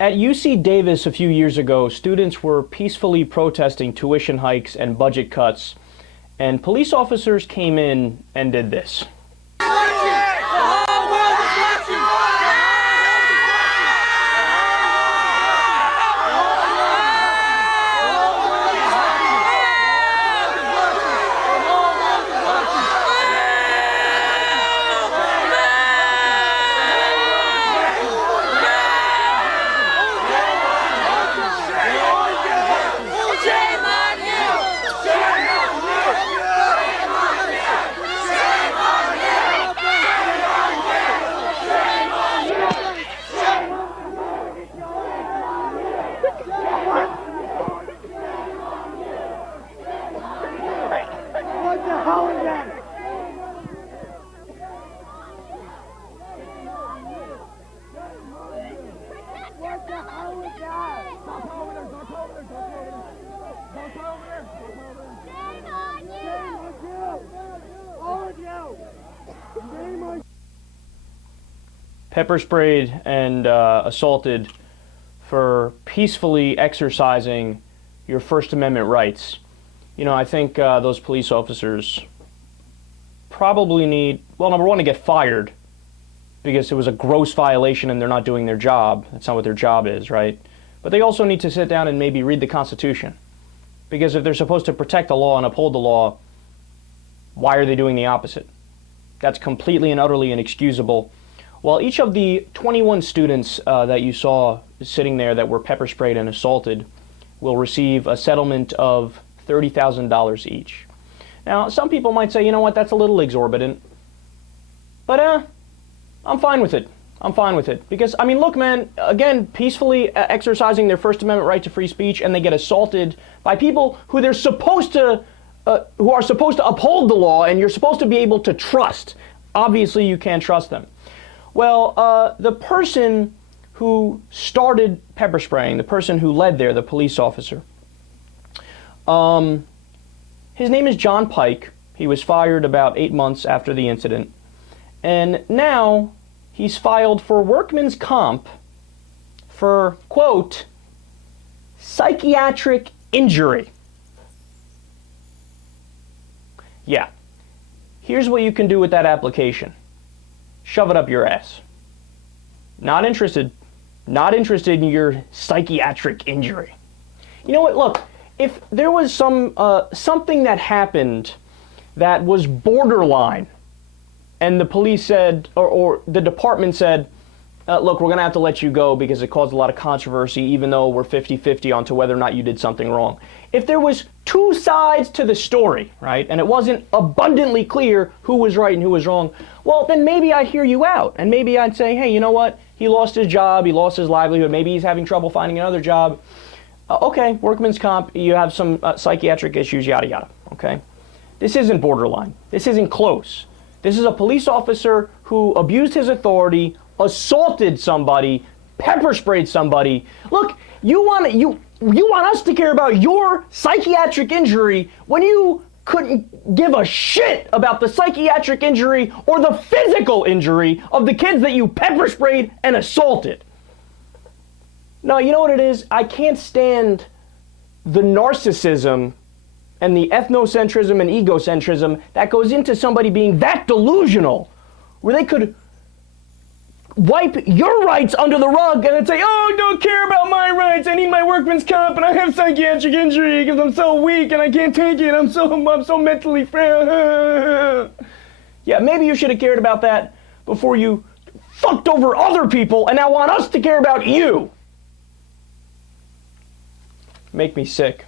At UC Davis a few years ago, students were peacefully protesting tuition hikes and budget cuts, and police officers came in and did this. Pepper sprayed and assaulted for peacefully exercising your First Amendment rights. You know, I think those police officers probably need, well, number one, to get fired because it was a gross violation and they're not doing their job. That's not what their job is, right? But they also need to sit down and maybe read the Constitution. Because if they're supposed to protect the law and uphold the law, why are they doing the opposite? That's completely and utterly inexcusable. Well, each of the 21 students that you saw sitting there that were pepper sprayed and assaulted will receive a settlement of $30,000 each. Now, some people might say, you know what, that's a little exorbitant. But I'm fine with it. I'm fine with it. Because, I mean, look, man, again, peacefully exercising their First Amendment right to free speech, and they get assaulted by people who they're supposed to, who are supposed to uphold the law, and you're supposed to be able to trust. Obviously, you can't trust them. Well, the person who started pepper spraying, the person who led there, the police officer, his name is John Pike. He was fired about 8 months after the incident. And now he's filed for workman's comp for, quote, psychiatric injury. Yeah. Here's what you can do with that application. Shove it up your ass. Not interested. Not interested in your psychiatric injury. You know what? Look, if there was something that happened that was borderline, and the police said, or the department said, look, we're going to have to let you go because it caused a lot of controversy, even though we're 50-50 onto whether or not you did something wrong. If there was two sides to the story, right, and it wasn't abundantly clear who was right and who was wrong, well, then maybe I'd hear you out. And maybe I'd say, hey, you know what? He lost his job. He lost his livelihood. Maybe he's having trouble finding another job. Okay, workman's comp. You have some psychiatric issues, yada, yada. Okay? This isn't borderline. This isn't close. This is a police officer who abused his authority, assaulted somebody, pepper sprayed somebody. Look, you want us to care about your psychiatric injury when you couldn't give a shit about the psychiatric injury or the physical injury of the kids that you pepper sprayed and assaulted. No, you know what it is? I can't stand the narcissism and the ethnocentrism and egocentrism that goes into somebody being that delusional, where they could wipe your rights under the rug and then say, oh, don't care about my rights, I need my workman's comp and I have psychiatric injury because I'm so weak and I can't take it, I'm so mentally frail. Yeah, maybe you should have cared about that before you fucked over other people and now want us to care about you. Make me sick.